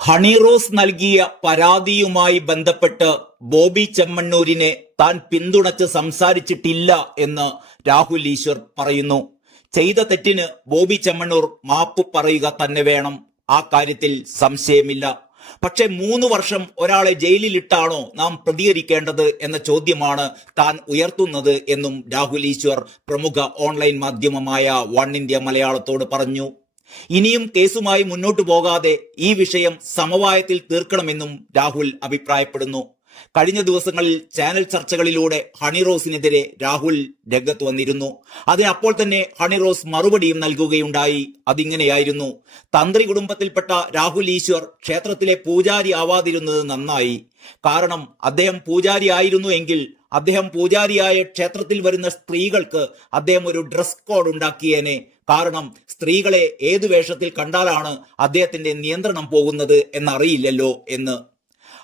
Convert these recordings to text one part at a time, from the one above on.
ഹണി റോസ് നൽകിയ പരാതിയുമായി ബന്ധപ്പെട്ട് ബോബി ചെമ്മണ്ണൂരിനെ താൻ പിന്തുണച്ച് സംസാരിച്ചിട്ടില്ല എന്ന് രാഹുൽ ഈശ്വർ പറയുന്നു. ചെയ്ത തെറ്റിന് ബോബി ചെമ്മണ്ണൂർ മാപ്പ് പറയുക തന്നെ വേണം. ആ കാര്യത്തിൽ സംശയമില്ല. പക്ഷെ മൂന്ന് വർഷം ഒരാളെ ജയിലിലിട്ടാണോ നാം പ്രതികരിക്കേണ്ടത് എന്ന ചോദ്യമാണ് താൻ ഉയർത്തുന്നത് എന്നും രാഹുൽ ഈശ്വർ പ്രമുഖ ഓൺലൈൻ മാധ്യമമായ വൺ ഇന്ത്യ മലയാളത്തോട് പറഞ്ഞു. ഇനിയും കേസുമായി മുന്നോട്ടു പോകാതെ ഈ വിഷയം സമവായത്തിൽ തീർക്കണമെന്നും രാഹുൽ അഭിപ്രായപ്പെടുന്നു. കഴിഞ്ഞ ദിവസങ്ങളിൽ ചാനൽ ചർച്ചകളിലൂടെ ഹണി ഹണിറോസിനെതിരെ രാഹുൽ രംഗത്ത് വന്നിരുന്നു. അതിനപ്പോൾ തന്നെ ഹണിറോസ് മറുപടിയും നൽകുകയുണ്ടായി. അതിങ്ങനെയായിരുന്നു. തന്ത്രി കുടുംബത്തിൽപ്പെട്ട രാഹുൽ ഈശ്വർ ക്ഷേത്രത്തിലെ പൂജാരി ആവാതിരുന്നത് നന്നായി. കാരണം അദ്ദേഹം പൂജാരി ആയിരുന്നു എങ്കിൽ അദ്ദേഹം പൂജാരിയായ ക്ഷേത്രത്തിൽ വരുന്ന സ്ത്രീകൾക്ക് അദ്ദേഹം ഒരു ഡ്രസ് കോഡ് ഉണ്ടാക്കിയേനെ. കാരണം സ്ത്രീകളെ ഏതു വേഷത്തിൽ കണ്ടാലാണ് അദ്ദേഹത്തിന്റെ നിയന്ത്രണം പോകുന്നത് എന്നറിയില്ലല്ലോ എന്ന്.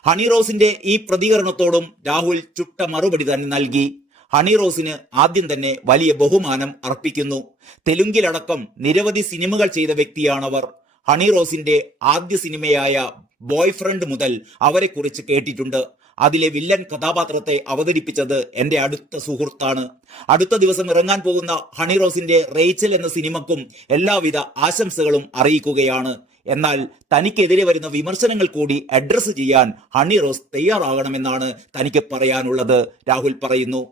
ഹണിറോസിന്റെ ഈ പ്രതികരണത്തോടും രാഹുൽ ചുട്ട മറുപടി തന്നെ നൽകി. ഹണി റോസിന് ആദ്യം തന്നെ വലിയ ബഹുമാനം അർപ്പിക്കുന്നു. തെലുങ്കിലടക്കം നിരവധി സിനിമകൾ ചെയ്ത വ്യക്തിയാണവർ. ഹണിറോസിന്റെ ആദ്യ സിനിമയായ ബോയ്ഫ്രണ്ട് മുതൽ അവരെക്കുറിച്ച് കേട്ടിട്ടുണ്ട്. അതിലെ വില്ലൻ കഥാപാത്രത്തെ അവതരിപ്പിച്ചത് എന്റെ അടുത്ത സുഹൃത്താണ്. അടുത്ത ദിവസം ഇറങ്ങാൻ പോകുന്ന ഹണി റോസിന്റെ റേച്ചൽ എന്ന സിനിമക്കും എല്ലാവിധ ആശംസകളും അറിയിക്കുകയാണ്. എന്നാൽ തനിക്കെതിരെ വരുന്ന വിമർശനങ്ങൾ കൂടി അഡ്രസ് ചെയ്യാൻ ഹണി റോസ് തയ്യാറാകണമെന്നാണ് തനിക്ക് പറയാനുള്ളത്. രാഹുൽ പറയുന്നു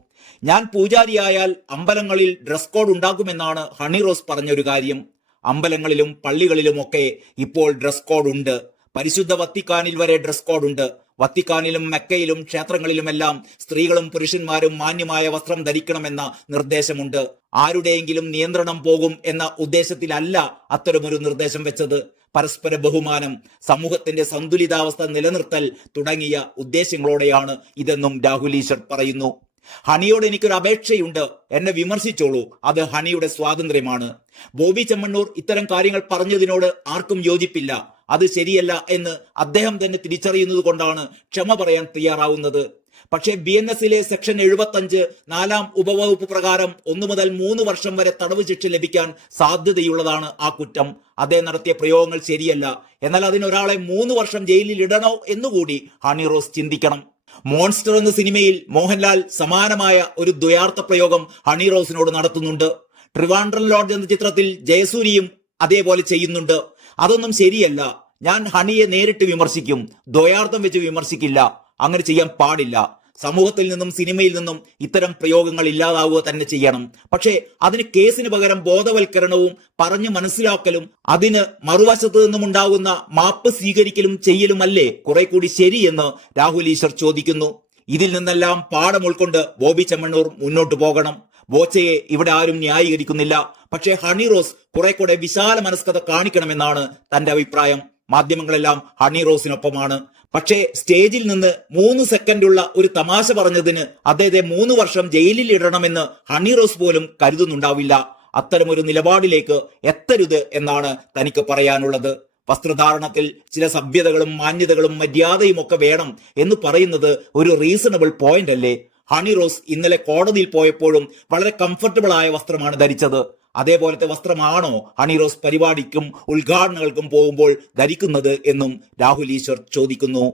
ഞാൻ പൂജാരിയായാൽ അമ്പലങ്ങളിൽ ഡ്രസ് കോഡ് ഉണ്ടാകുമെന്നാണ് ഹണി റോസ് പറഞ്ഞൊരു കാര്യം. അമ്പലങ്ങളിലും പള്ളികളിലുമൊക്കെ ഇപ്പോൾ ഡ്രസ് കോഡ് ഉണ്ട്. പരിശുദ്ധ വത്തിക്കാനിൽ വരെ ഡ്രസ് കോഡ് ഉണ്ട്. വത്തിക്കാനിലും മെക്കയിലും ക്ഷേത്രങ്ങളിലുമെല്ലാം സ്ത്രീകളും പുരുഷന്മാരും മാന്യമായ വസ്ത്രം ധരിക്കണമെന്ന നിർദ്ദേശമുണ്ട്. ആരുടെയെങ്കിലും നിയന്ത്രണം പോകും എന്ന ഉദ്ദേശത്തിലല്ല അത്തരമൊരു നിർദ്ദേശം വെച്ചത്. പരസ്പര ബഹുമാനം സമൂഹത്തിന്റെ സന്തുലിതാവസ്ഥ നിലനിർത്തൽ തുടങ്ങിയ ഉദ്ദേശങ്ങളോടെയാണ് ഇതെന്നും രാഹുൽ ഈശ്വർ പറയുന്നു. ഹണിയോട് എനിക്കൊരു അപേക്ഷയുണ്ട്. എന്നെ വിമർശിച്ചോളൂ. അത് ഹണിയുടെ സ്വാതന്ത്ര്യമാണ്. ബോബി ചെമ്മണ്ണൂർ ഇത്തരം കാര്യങ്ങൾ പറഞ്ഞതിനോട് ആർക്കും യോജിപ്പില്ല. അത് ശരിയല്ല എന്ന് അദ്ദേഹം തന്നെ തിരിച്ചറിയുന്നത് കൊണ്ടാണ് ക്ഷമ പറയാൻ തയ്യാറാവുന്നത്. പക്ഷേ ബി എൻ എസിലെ സെക്ഷൻ എഴുപത്തി അഞ്ച് നാലാം ഉപവകുപ്പ് പ്രകാരം ഒന്നു മുതൽ മൂന്ന് വർഷം വരെ തടവ് ശിക്ഷ ലഭിക്കാൻ സാധ്യതയുള്ളതാണ് ആ കുറ്റം. അദ്ദേഹം നടത്തിയ പ്രയോഗങ്ങൾ ശരിയല്ല. എന്നാൽ അതിനൊരാളെ മൂന്ന് വർഷം ജയിലിൽ ഇടണോ എന്നുകൂടി ഹണി റോസ് ചിന്തിക്കണം. മോൺസ്റ്റർ എന്ന സിനിമയിൽ മോഹൻലാൽ സമാനമായ ഒരു ദ്വയാർത്ഥ പ്രയോഗം ഹണി റോസിനോട് നടത്തുന്നുണ്ട്. ട്രിവാൻഡ്രൻ ലോഡ്ജ് എന്ന ചിത്രത്തിൽ ജയസൂരിയും അതേപോലെ ചെയ്യുന്നുണ്ട്. അതൊന്നും ശരിയല്ല. ഞാൻ ഹണിയെ നേരിട്ട് വിമർശിക്കും. ദ്വയാർത്ഥം വെച്ച് വിമർശിക്കില്ല. അങ്ങനെ ചെയ്യാൻ പാടില്ല. സമൂഹത്തിൽ നിന്നും സിനിമയിൽ നിന്നും ഇത്തരം പ്രയോഗങ്ങൾ ഇല്ലാതാവുക തന്നെ ചെയ്യണം. പക്ഷേ അതിന് കേസിന് പകരം ബോധവൽക്കരണവും പറഞ്ഞു മനസ്സിലാക്കലും അതിന് മറുവശത്തു നിന്നും ഉണ്ടാകുന്ന മാപ്പ് സ്വീകരിക്കലും ചെയ്യലുമല്ലേ കുറെ കൂടി ശരിയെന്ന് രാഹുൽ ഈശ്വർ ചോദിക്കുന്നു. ഇതിൽ നിന്നെല്ലാം പാഠം ഉൾക്കൊണ്ട് ബോബി ചെമ്മണ്ണൂർ മുന്നോട്ട് പോകണം. ബോച്ചയെ ഇവിടെ ആരും ന്യായീകരിക്കുന്നില്ല. പക്ഷേ ഹണി റോസ് കുറെ കൂടെ വിശാല മനസ്കത കാണിക്കണമെന്നാണ് തന്റെ അഭിപ്രായം. മാധ്യമങ്ങളെല്ലാം ഹണി റോസിനൊപ്പമാണ്. പക്ഷേ സ്റ്റേജിൽ നിന്ന് മൂന്ന് സെക്കൻഡുള്ള ഒരു തമാശ പറഞ്ഞതിന് അദ്ദേഹത്തെ മൂന്ന് വർഷം ജയിലിൽ ഇടണമെന്ന് ഹണി റോസ് പോലും കരുതുന്നുണ്ടാവില്ല. അത്തരമൊരു നിലപാടിലേക്ക് എത്തരുത് എന്നാണ് തനിക്ക് പറയാനുള്ളത്. വസ്ത്രധാരണത്തിൽ ചില സഭ്യതകളും മാന്യതകളും മര്യാദയും ഒക്കെ വേണം എന്ന് പറയുന്നത് ഒരു റീസണബിൾ പോയിന്റ് അല്ലേ? ഹണി റോസ് ഇന്നലെ കോടതിയിൽ പോയപ്പോഴും വളരെ കംഫർട്ടബിൾ ആയ വസ്ത്രമാണ് ധരിച്ചത്. അതേപോലത്തെ വസ്ത്രമാണോ ഹണിറോസ് പരിപാടിക്കും ഉദ്ഘാടനങ്ങൾക്കും പോകുമ്പോൾ ധരിക്കുന്നത് എന്നും രാഹുൽ ഈശ്വർ ചോദിക്കുന്നു.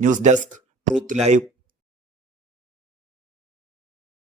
News desk truth live.